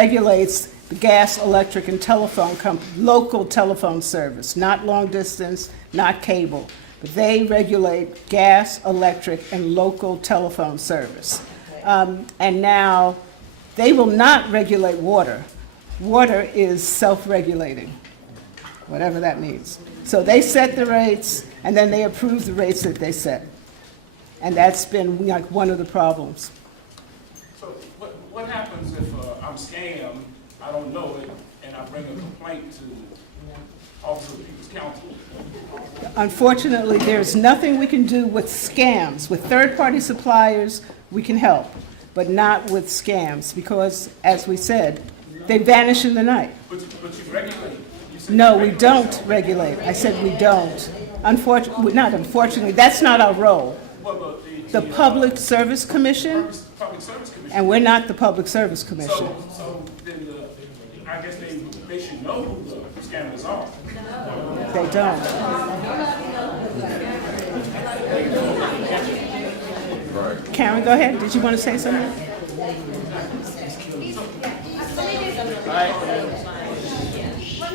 regulates the gas, electric, and local telephone service, not long distance, not cable. But they regulate gas, electric, and local telephone service. And now, they will not regulate water. Water is self-regulating, whatever that means. So they set the rates, and then they approve the rates that they set. And that's been like one of the problems. So what happens if I'm scammed, I don't know it, and I bring a complaint to Office of the People's Counsel? Unfortunately, there's nothing we can do with scams. With third-party suppliers, we can help, but not with scams, because, as we said, they vanish in the night. But you regulate. You said No, you we regulate. don't regulate. I said we don't. Unfortunately, that's not our role. Well, The Public Service Commission, Public Service Commission. and we're not the Public Service Commission. So then I guess they should know who the scammers are. They don't. Karen, go ahead. Did you want to say something?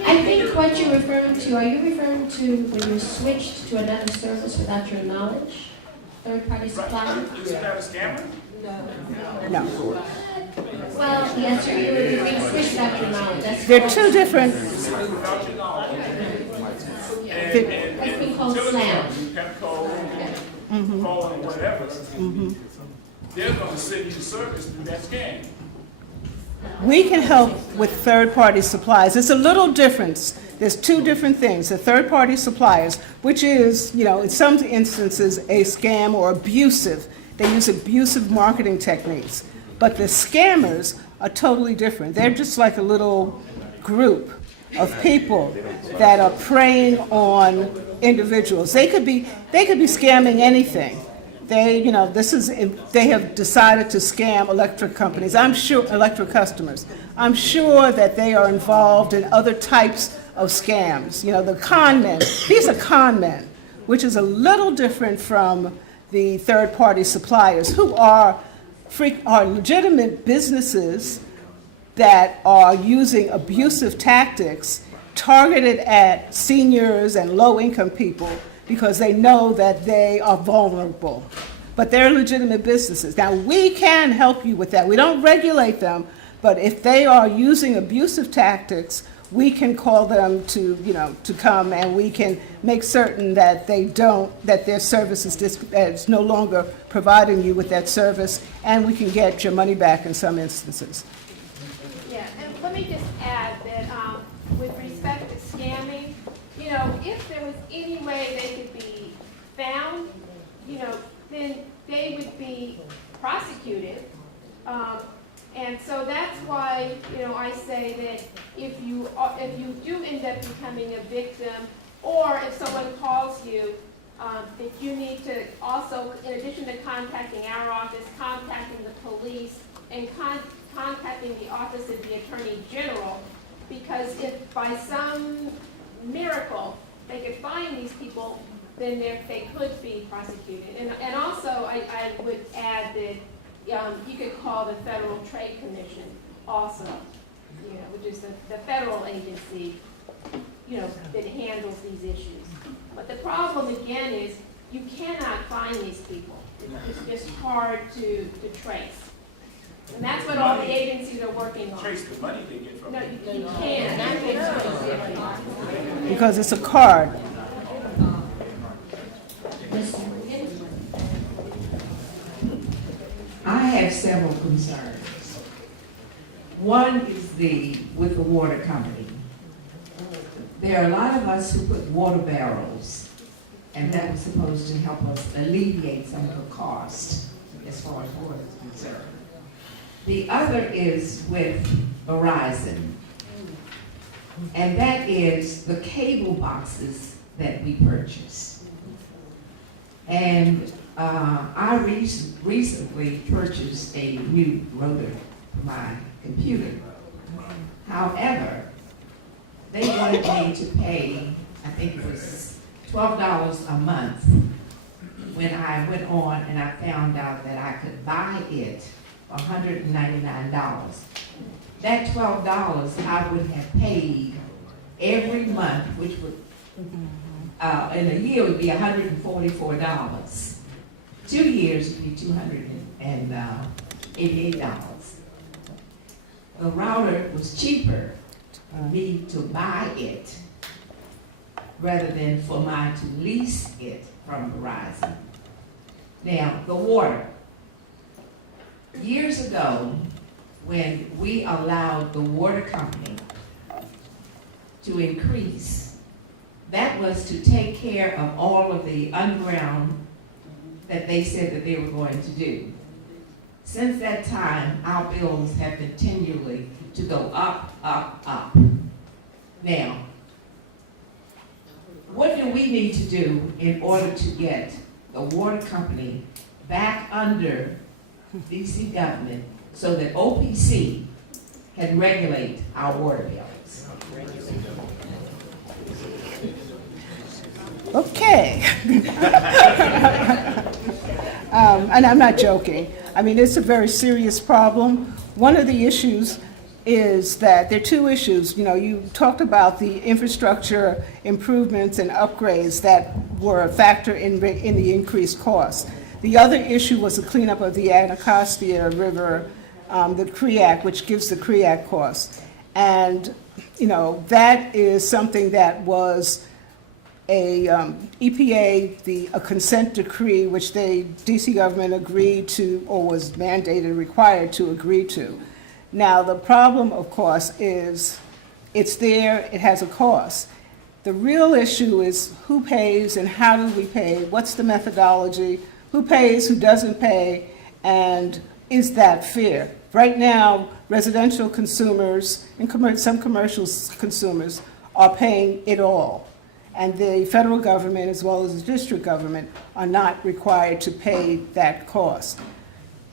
I think what you're referring to, are you referring to when you switched to another service without your knowledge? Third-party supplier? Isn't that a scammer? No. Well, yes, you would be being switched without your knowledge. That's They're called- two different, Without your knowledge. That's been called slam. Pepco, calling whatever. They're going to send you the service through that scam. we can help with third-party supplies. It's a little different. There's two different things. The third-party suppliers, which is, in some instances, a scam or abusive. They use abusive marketing techniques. But the scammers are totally different. They're just like a little group of people that are preying on individuals. They could be scamming anything. They have decided to scam electric companies. Electric customers. I'm sure that they are involved in other types of scams. The con men. These are con men, which is a little different from the third-party suppliers, who are legitimate businesses that are using abusive tactics targeted at seniors and low-income people because they know that they are vulnerable. But they're legitimate businesses. Now, we can help you with that. We don't regulate them, but if they are using abusive tactics, we can call them to come, and we can make certain that that their service is no longer providing you with that service, and we can get your money back in some instances. Yeah, and let me just add that with respect to scamming, if there was any way they could be found, then they would be prosecuted. And so that's why, I say that if you do end up becoming a victim, or if someone calls you, that you need to also, in addition to contacting our office, contacting the police, and contacting the Office of the Attorney General, because if by some miracle they could find these people, then they could be prosecuted. And also, I would add that you could call the Federal Trade Commission also, which is the federal agency, that handles these issues. But the problem again is you cannot find these people. It's just hard to trace. And that's what all the agencies are working on. Trace the money they get from No, it. you can't. That makes no Because it's a card. I have several concerns. One is with the water company. There are a lot of us who put water barrels, and that was supposed to help us alleviate some of the cost as far as water is concerned. The other is with Verizon, and that is the cable boxes that we purchase. And I recently purchased a new router for my computer. However, they wanted me to pay, I think it was $12 a month, when I went on and I found out that I could buy it for $199. that $12 I would have paid every month, which would, in a year would be $144. 2 years would be $288. The router was cheaper for me to buy it rather than for mine to lease it from Verizon. Now, the water. Years ago, when we allowed the water company to increase, that was to take care of all of the underground that they said that they were going to do. Since that time, our bills have continually to go up, up, up. Now, what do we need to do in order to get the water company back under DC government so that OPC can regulate our water bills? Okay. And I'm not joking. I mean, it's a very serious problem. One of the issues is that there are two issues. You know, you talked about the infrastructure improvements and upgrades that were a factor in the increased cost. The other issue was the cleanup of the Anacostia River, the CREAC, which gives the CREAC cost. And, you know, that is something that was a EPA, a consent decree, which the DC government agreed to, or was mandated, required to agree to. Now, the problem, of course, is it's there, it has a cost. The real issue is who pays and how do we pay, what's the methodology, who pays, who doesn't pay, and is that fair? Right now, residential consumers and some commercial consumers are paying it all. And the federal government, as well as the district government, are not required to pay that cost.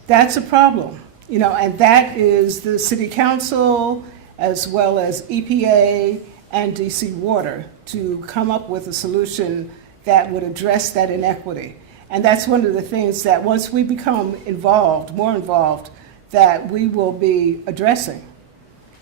That's a problem, you know, and that is the city council, as well as EPA and DC Water, to come up with a solution that would address that inequity. And that's one of the things that once we become involved, more involved, that we will be addressing.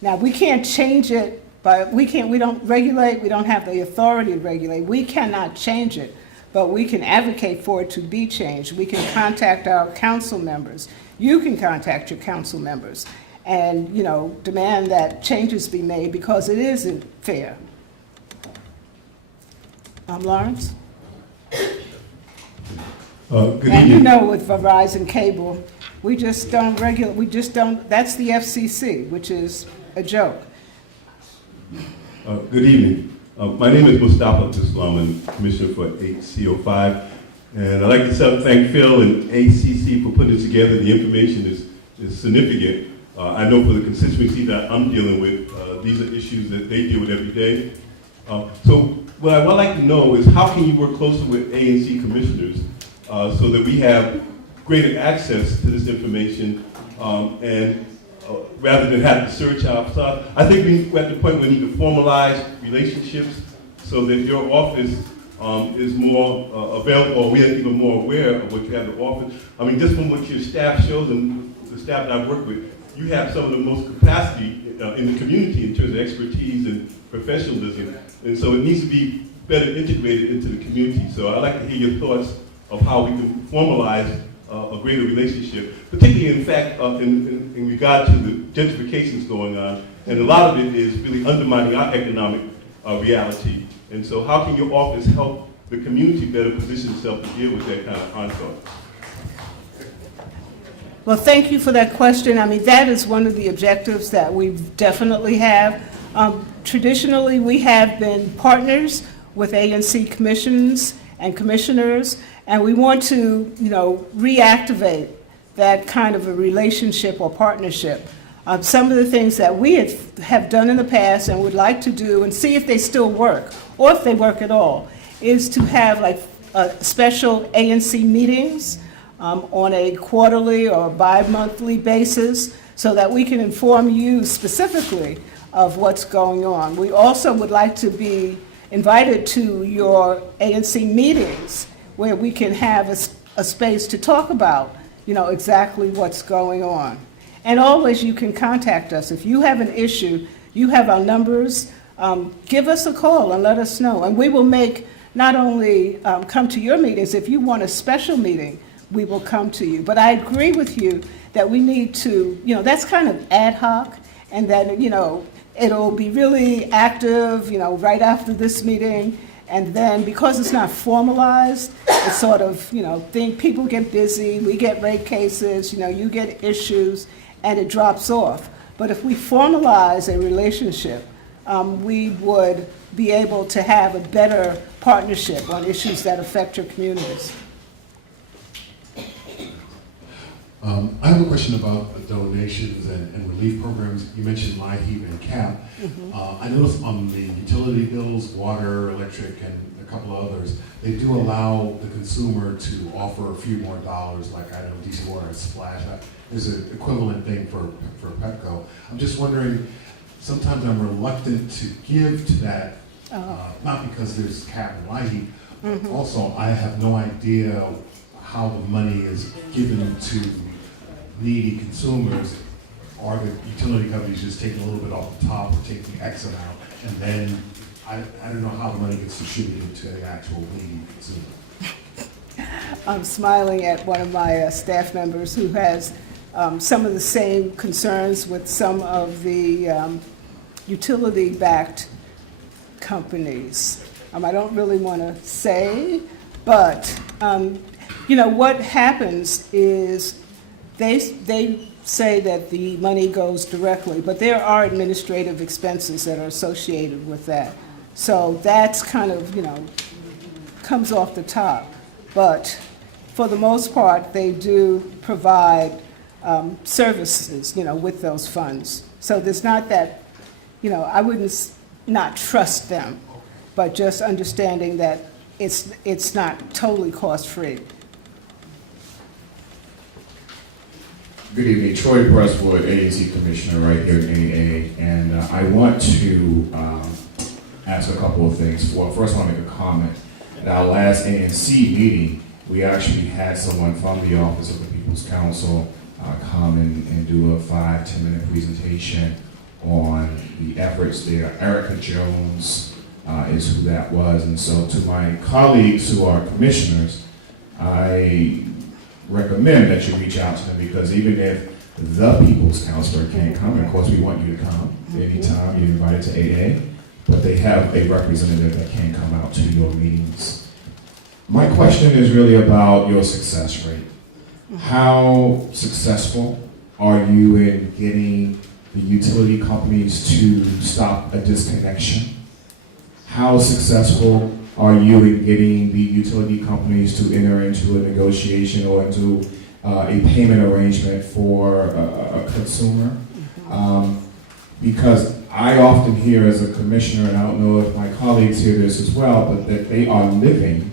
Now, we can't change it. But we don't regulate, we don't have the authority to regulate. We cannot change it, but we can advocate for it to be changed. We can contact our council members. You can contact your council members and, you know, demand that changes be made because it isn't fair. Lawrence? Good And you evening. know with Verizon Cable, we just don't regulate, that's the FCC, which is a joke. Good evening. My name is Mustafa Islam, I'm Commissioner for HCO5. And I'd like to thank Phil and ACC for putting this together. The information is significant. I know for the constituency that I'm dealing with, these are issues that they deal with every day. So what I would like to know is how can you work closer with ANC commissioners so that we have greater access to this information rather than having to search outside. I think we're at the point where we need to formalize relationships so that your office is more available, or we are even more aware of what you have to offer. I mean, just from what your staff shows and the staff that I've worked with, you have some of the most capacity in the community in terms of expertise and professionalism. And so it needs to be better integrated into the community. So I'd like to hear your thoughts of how we can formalize a greater relationship, particularly in fact in regard to the gentrifications going on, and a lot of it is really undermining our economic reality. And so how can your office help the community better position itself to deal with that kind of onslaught? Well, thank you for that question. I mean, that is one of the objectives that we definitely have. Traditionally, we have been partners with ANC commissions and commissioners, and we want to, you know, reactivate that kind of a relationship or partnership. Some of the things that we have done in the past and would like to do and see if they still work, or if they work at all, is to have like special ANC meetings on a quarterly or bi-monthly basis so that we can inform you specifically of what's going on. We also would like to be invited to your ANC meetings where we can have a space to talk about, you know, exactly what's going on. And always you can contact us. If you have an issue, you have our numbers, give us a call and let us know. And we will make, not only come to your meetings, if you want a special meeting, we will come to you. But I agree with you that we need to, that's kind of ad hoc, and that, it'll be really active, right after this meeting. And then because it's not formalized, it's sort of, people get busy, we get rate cases, you get issues, and it drops off. But if we formalize a relationship, we would be able to have a better partnership on issues that affect your communities. I have a question about donations and relief programs. You mentioned LIHEAP and CAP. I noticed on the utility bills, water, electric, and a couple of others, they do allow the consumer to offer a few more dollars, like I know DC Water has Splash. There's an equivalent thing for Petco. I'm just wondering, sometimes I'm reluctant to give to that, not because there's CAP and LIHEAP, but also I have no idea how the money is given to needy consumers. Are the utility companies just taking a little bit off the top or taking X amount, and then I don't know how the money gets distributed to the actual needy consumer. I'm smiling at one of my staff members who has some of the same concerns with some of the utility-backed companies. I don't really want to say, but what happens is they say that the money goes directly, but there are administrative expenses that are associated with that. So that's kind of, comes off the top. But for the most part, they do provide services, with those funds. So there's not that, I wouldn't not trust them, but just understanding that it's not totally cost-free. Good evening, Troy Presswood, ANC Commissioner right here at NEA, and I want to ask a couple of things. Well, first I want to make a comment. At our last ANC meeting, we actually had someone from the Office of the People's Counsel come and do a 5-10 minute presentation on the efforts there. Erica Jones is who that was, and so to my colleagues who are commissioners, I recommend that you reach out to them, because even if the People's Counselor can't come, and of course we want you to come anytime you're invited to AA, but they have a representative that can come out to your meetings. My question is really about your success rate. How successful are you in getting the utility companies to stop a disconnection? How successful are you in getting the utility companies to enter into a negotiation or into a payment arrangement for a consumer? Because I often hear as a commissioner, and I don't know if my colleagues hear this as well, but that they are living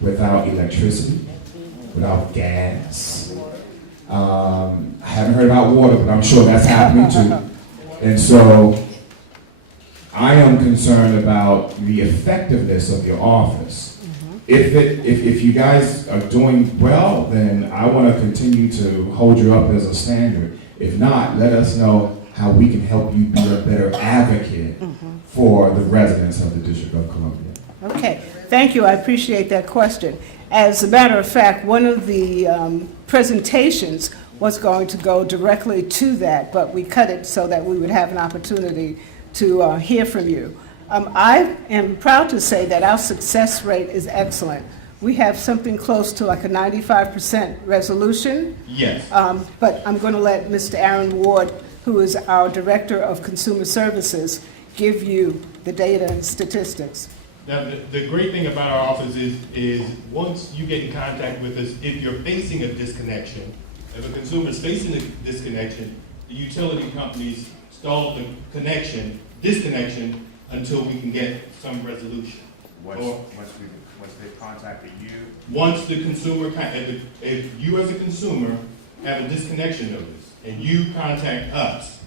without electricity, without gas. I haven't heard about water, but I'm sure that's happening too. And so I am concerned about the effectiveness of your office. If you guys are doing well, then I want to continue to hold you up as a standard. If not, let us know how we can help you be a better advocate for the residents of the District of Columbia. Okay, thank you. I appreciate that question. As a matter of fact, one of the presentations was going to go directly to that, but we cut it so that we would have an opportunity to hear from you. I am proud to say that our success rate is excellent. We have something close to like a 95% resolution. Yes. But I'm going to let Mr. Aaron Ward, who is our Director of Consumer Services, give you the data and statistics. Now, the great thing about our office is once you get in contact with us, if you're facing a disconnection, if a consumer is facing a disconnection, the utility companies stall the disconnection until we can get some resolution. Once they've contacted you? Once the consumer, if you as a consumer have a disconnection notice and you contact us,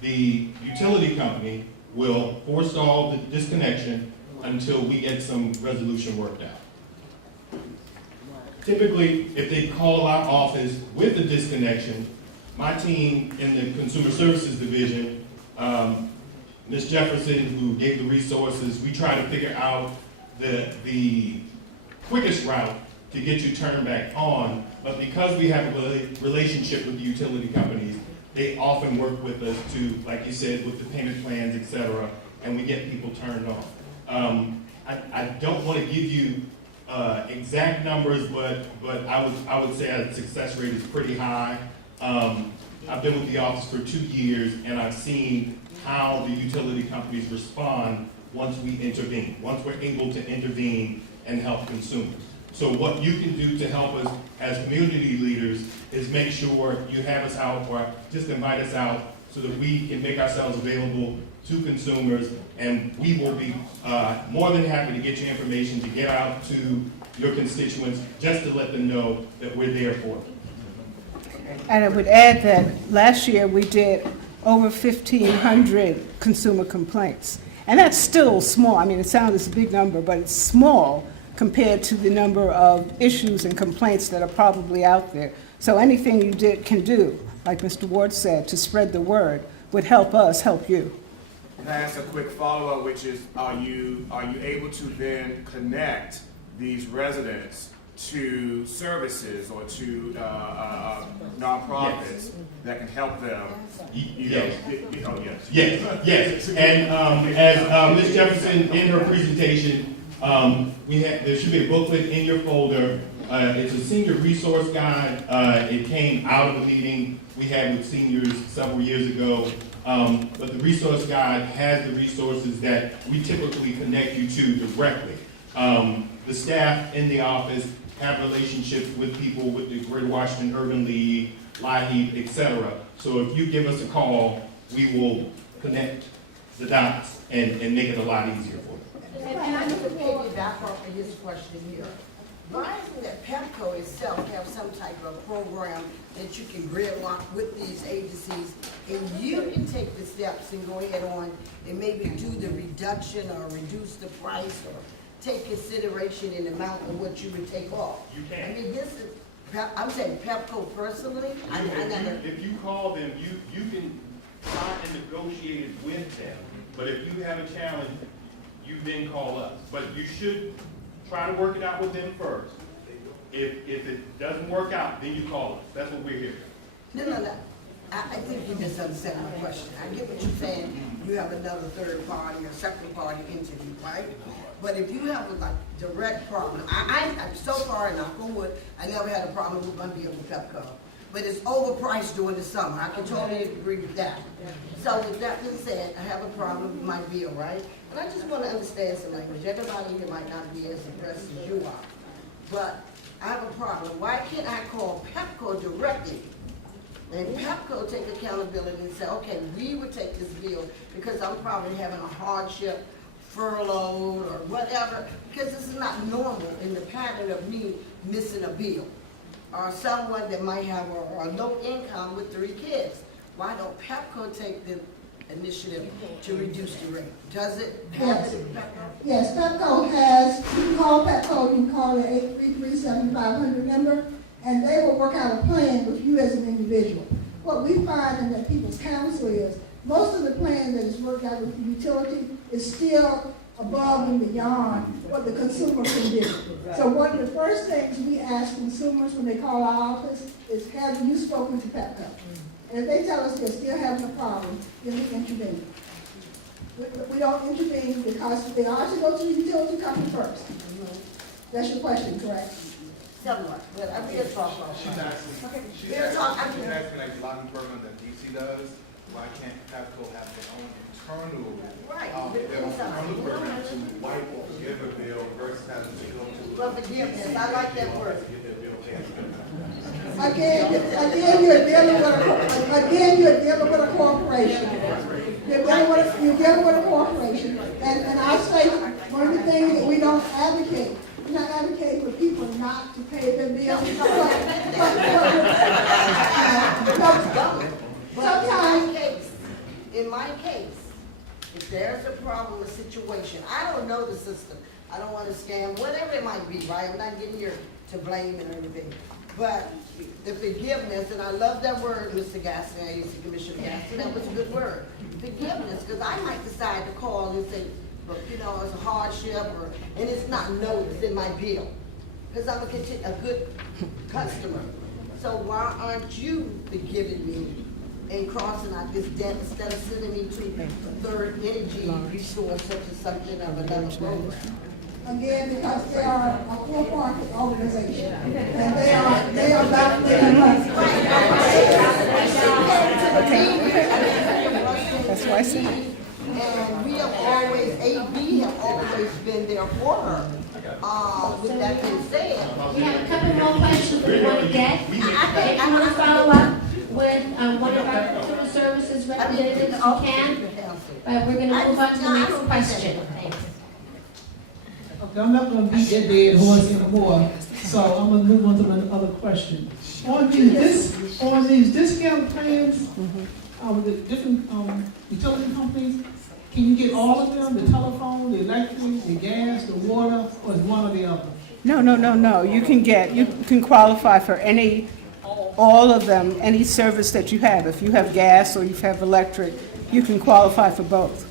the utility company will forestall the disconnection until we get some resolution worked out. Typically, if they call our office with a disconnection, my team in the Consumer Services Division, Ms. Jefferson, who gave the resources, we try to figure out the quickest route to get you turned back on. But because we have a relationship with the utility companies, they often work with us to, like you said, with the payment plans, et cetera, and we get people turned on. I don't want to give you exact numbers, but I would say our success rate is pretty high. I've been with the office for 2 years, and I've seen how the utility companies respond once we intervene, once we're able to intervene and help consumers. So what you can do to help us as community leaders is make sure you have us out or just invite us out so that we can make ourselves available to consumers, and we will be more than happy to get you information, to get out to your constituents, just to let them know that we're there for them. And I would add that last year we did over 1,500 consumer complaints. And that's still small. I mean, it sounds like a big number, but it's small compared to the number of issues and complaints that are probably out there. So anything you can do, like Mr. Ward said, to spread the word would help us help you. Can I ask a quick follow-up, which is, are you able to then connect these residents to services or to nonprofits that can help them? Yes. Oh, yes. Yes. And as Ms. Jefferson in her presentation, there should be a booklet in your folder. It's a senior resource guide. It came out of a meeting we had with seniors several years ago. But the resource guide has the resources that we typically connect you to directly. The staff in the office have relationships with people with the Greater Washington Urban League, LIHEAP, et cetera. So if you give us a call, we will connect the dots and make it a lot easier for you. And I need to piggyback off of his question here. Why isn't that Pepco itself have some type of program that you can gridlock with these agencies, and you can take the steps and go ahead on and maybe do the reduction or reduce the price or take consideration in the amount of what you would take off? You can. I mean, this is, I'm saying Pepco personally, I never. If you call them, you can try and negotiate it with them. But if you have a challenge, you then call us. But you should try to work it out with them first. If it doesn't work out, then you call us. That's what we're here for. No. I think you misunderstand my question. I get what you're saying. You have another third party or second party entity, right? But if you have a like direct problem, I'm so far, knock on wood, I never had a problem with my bill with Pepco. But it's overpriced during the summer. I can totally agree with that. So with that being said, I have a problem with my bill, right? And I just want to understand some language. Everybody here might not be as impressed as you are. But I have a problem. Why can't I call Pepco directly? And Pepco take accountability and say, okay, we would take this bill because I'm probably having a hardship, furloughed or whatever, because this is not normal in the pattern of me missing a bill. Or someone that might have a low income with 3 kids. Why don't Pepco take the initiative to reduce the rate? Does it have it? Yes, Pepco has, you can call Pepco, you can call the 833-7500 number, and they will work out a plan with you as an individual. What we find in that people's counsel is, most of the plan that is worked out with the utility is still above and beyond what the consumer can do. So one of the first things we ask consumers when they call our office is, have you spoken to Pepco? And if they tell us they're still having a problem, then we intervene. We don't intervene because they are to go to the utility company first. That's your question, correct? Somewhat, but I'm here to talk about She's it. asking, she's We're talking- asking like the lobbying program that DC does, why can't Pepco have their own internal, Right. their own internal program to wipe or forgive a bill versus having to go to. Well, forgiveness, I like that word. Get their bill paid. Again, you're dealing with a corporation. You're dealing with a corporation. And I say, one of the things that we don't advocate, we're not advocating for people not to pay their bills. Sometimes, In my case, if there's a problem, a situation, I don't know the system. I don't want to scam, whatever it might be, right? I'm not getting here to blame it or anything. But the forgiveness, and I love that word, Mr. Gaston, Commissioner Gaston, that was a good word. Forgiveness, because I might decide to call and say, look, you know, it's a hardship, and it's not noticed in my bill, because I'm a good customer. So why aren't you forgiving me and crossing out this debt instead of sending me to Third Energy resource such and something of another program? Again, because they are a for-profit organization, and they are about their money. That's why I said it. And we have always, AB have always been there for her. With that being said, We have a couple more questions we want to get. If you want to follow up with one of our consumer services representatives, you can. But we're going to move on to the next question. Okay, I'm not gonna beat that dead horse anymore, so I'm gonna move on to another question. On these discount plans, with the different, utility companies, can you get all of them, the telephone, the electric, the gas, the water, or is one or the other? No. You can qualify for all of them, any service that you have. If you have gas or you have electric, you can qualify for both.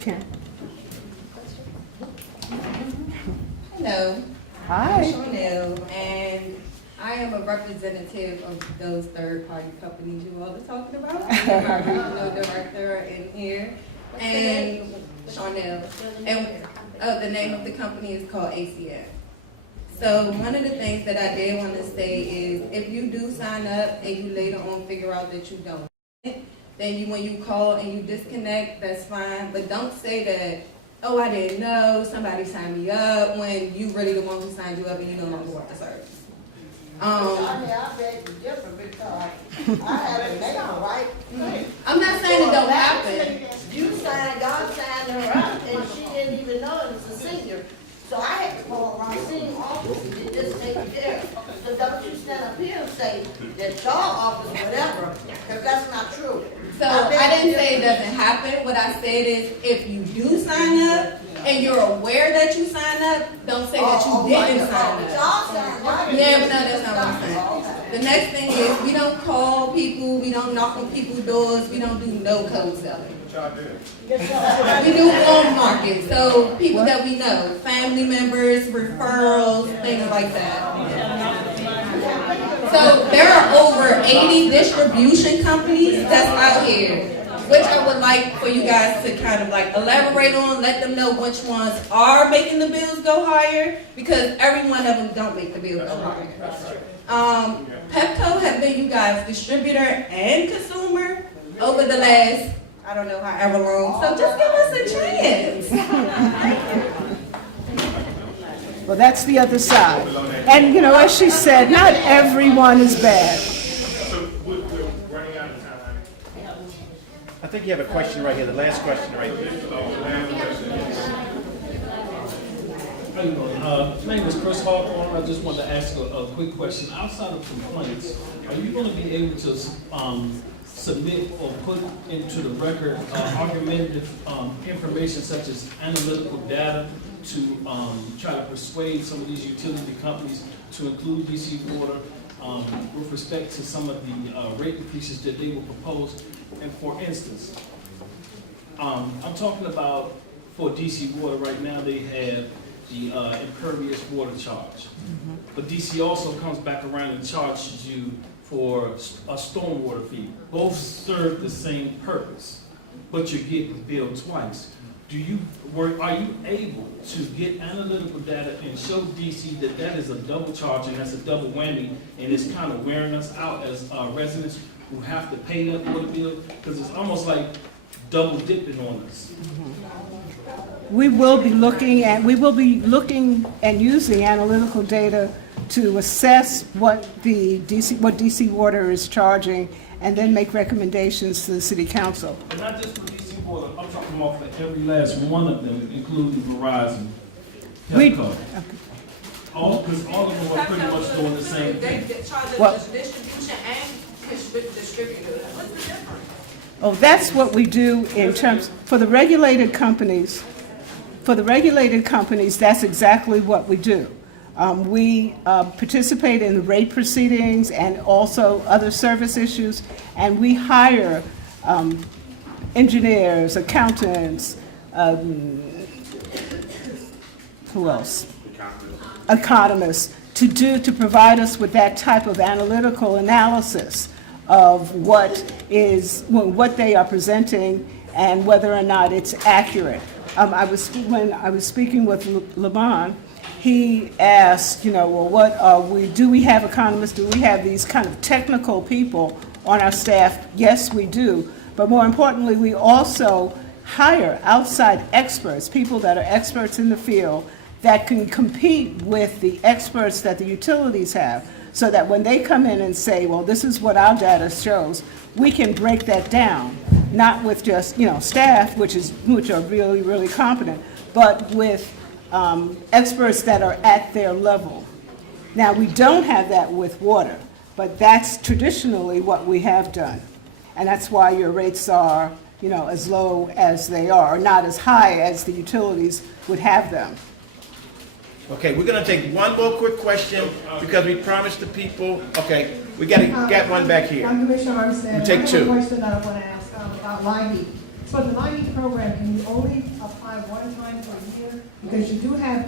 Okay. Hello. Hi. I'm Chanel, and I am a representative of those third-party companies you all are talking about. I'm our regional director in here, and Chanel. And the name of the company is called ACF. So one of the things that I did want to say is, if you do sign up and you later on figure out that you don't, then when you call and you disconnect, that's fine. But don't say that, oh, I didn't know, somebody signed me up, when you really the one who signed you up and you no longer want the service. I beg to differ because I have a neighbor, right? I'm not saying it don't happen. God signed her up, and she didn't even know it was a senior. So I had to call Racine office and get this taken care of. So don't you stand up here and say that your office, whatever, because that's not true. So I didn't say it doesn't happen. What I said is, if you do sign up and you're aware that you signed up, don't say that you didn't sign up. Yeah, but no, that's not what I'm saying. The next thing is, we don't call people, we don't knock on people's doors, we don't do no code selling. We do warm markets, so people that we know, family members, referrals, things like that. So there are over 80 distribution companies that's out here, which I would like for you guys to kind of like elaborate on, let them know which ones are making the bills go higher, because every one of them don't make the bills go higher. Pepco has been you guys' distributor and consumer over the last, I don't know, however long, so just give us a chance. Well, that's the other side. And, you know, as she said, not everyone is bad. So we're running out of time. I think you have a question right here, the last question right there. My name is Chris Hawthorne. I just wanted to ask a quick question. Outside of complaints, are you going to be able to submit or put into the record argumentative information such as analytical data to try to persuade some of these utility companies to include DC Water with respect to some of the rate increases that they will propose? And for instance, I'm talking about for DC Water right now, they have the impervious water charge. But DC also comes back around and charges you for a stormwater fee. Both serve the same purpose, but you're getting billed twice. Are you able to get analytical data and show DC that that is a double charge and that's a double whammy, and it's kind of wearing us out as residents who have to pay that water bill? Because it's almost like double dipping on us. We will be looking and using analytical data to assess what DC Water is charging, and then make recommendations to the City Council. And not just for DC Water, I'm talking about for every last one of them, including Verizon, Pepco. Because all of them are pretty much doing the same thing. They charge Well- us distribution and distributor. What's the difference? Oh, that's what we do in terms, for the regulated companies, that's exactly what we do. We participate in the rate proceedings and also other service issues, and we hire engineers, accountants, who else? Economists, to provide us with that type of analytical analysis of what they are presenting and whether or not it's accurate. When I was speaking with Lamont, he asked, well, do we have economists? Do we have these kind of technical people on our staff? Yes, we do. But more importantly, we also hire outside experts, people that are experts in the field that can compete with the experts that the utilities have, so that when they come in and say, well, this is what our data shows, we can break that down, not with just, staff, which are really, really competent, but with experts that are at their level. Now, we don't have that with water, but that's traditionally what we have done. And that's why your rates are, as low as they are, or not as high as the utilities would have them. Okay, we're gonna take one more quick question because we promised the people, okay, we got one back here. I'm Commissioner Armstead. We'll take two. I have a question that I want to ask about LIHEAP. So the LIHEAP program, can you only apply one time per year? Because you do have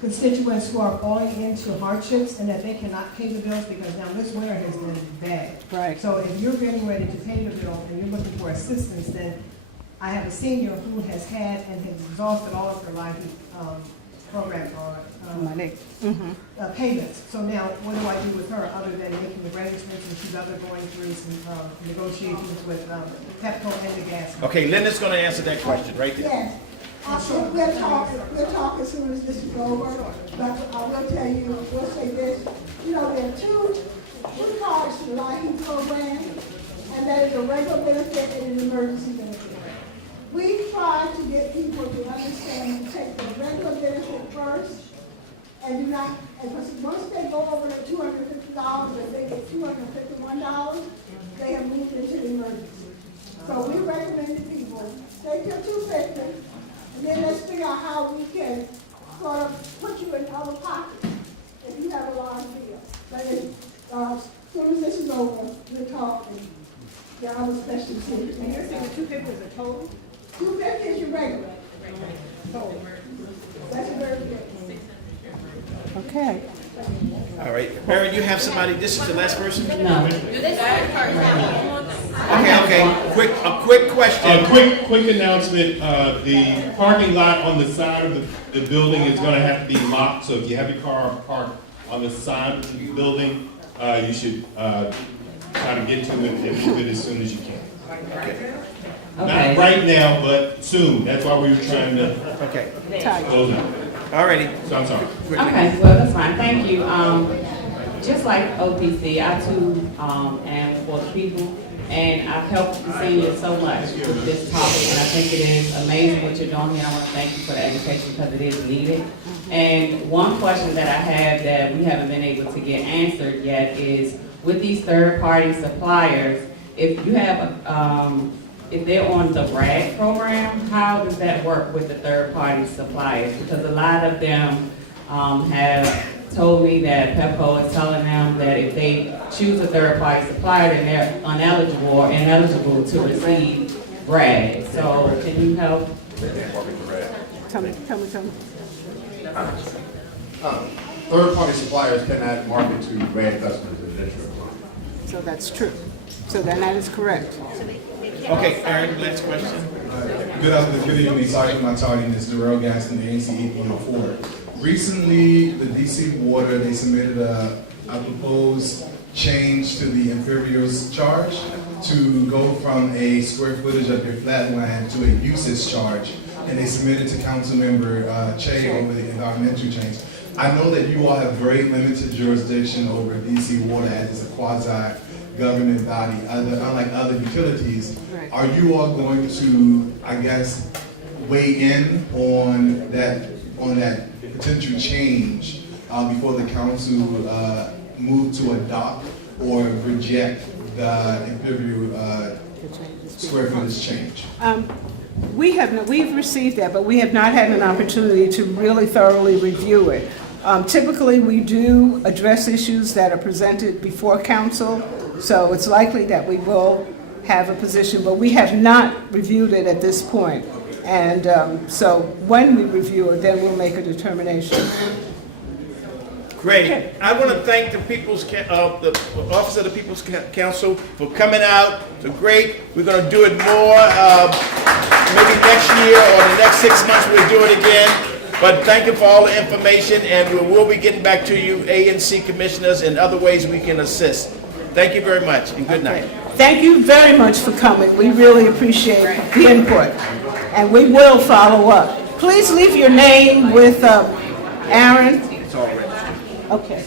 constituents who are going into hardships and that they cannot pay the bills because now this winter has been bad. Right. So if you're getting ready to pay the bill and you're looking for assistance, then I have a senior who has had and has exhausted all of her LIHEAP program or Money. payments. So now, what do I do with her other than making arrangements and she's going through some negotiations with Pepco and the gas company? Okay, Linda's gonna answer that question right there. Yes. We'll talk as soon as this is over, but I will tell you, we'll say this, there are two parts to the LIHEAP program, and that is a regular benefit and an emergency benefit. We try to get people to understand to take the regular benefit first, and do not, because once they go over the $250 and they get $251, they have moved into the emergency. So we recommend to people, take your $250, and then let's figure out how we can sort of put you in other pockets if you have a large bill. But as soon as this is over, we'll talk and there are other special things. And you're saying the 250 is a total? 250 is your regular. Total. That's a very good. Okay. All right, Mary, you have somebody, this is the last person? No. Okay, a quick question. A quick announcement, the parking lot on the side of the building is gonna have to be locked, so if you have your car parked on the side of the building, you should, try to get to it and move it as soon as you can. Okay. Not right now, but soon, that's why we were trying to Okay, close out. all righty. So I'm sorry. Okay, well, that's fine, thank you. Just like OPC, I too, am for the people, and I've helped the seniors so much with this topic, and I think it is amazing what you're doing here. I want to thank you for the education because it is needed. And one question that I have that we haven't been able to get answered yet is, with these third-party suppliers, if you have, if they're on the RAG program, how does that work with the third-party suppliers? Because a lot of them have told me that Pepco is telling them that if they choose a third-party supplier, then they're ineligible to receive RAG. So can you help? Tell me. Third-party suppliers cannot market to RAG customers in district. So that's true. So then that is correct. Okay, Aaron, last question. Good evening, Sergeant Matani, this is Darrell Gaston, ANC 1804. Recently, the DC Water, they submitted a proposed change to the impervious charge to go from a square footage of your flat land to a usage charge. And they submitted to Councilmember Che over the environmental change. I know that you all have very limited jurisdiction over DC Water as it's a quasi-government body, unlike other utilities. Right. Are you all going to, I guess, weigh in on that potential change before the council move to adopt or reject the impervious square footage change? We've received that, but we have not had an opportunity to really thoroughly review it. Typically, we do address issues that are presented before council, so it's likely that we will have a position, but we have not reviewed it at this point. And so when we review it, then we'll make a determination. Great. I want to thank the the Office of the People's Council for coming out. So great. We're going to do it more. Maybe next year or the next 6 months we'll do it again. But thank you for all the information, and we will be getting back to you, ANC commissioners, and other ways we can assist. Thank you very much, and good night. Thank you very much for coming. We really appreciate the input, and we will follow up. Please leave your name with Aaron. It's all ready. Okay.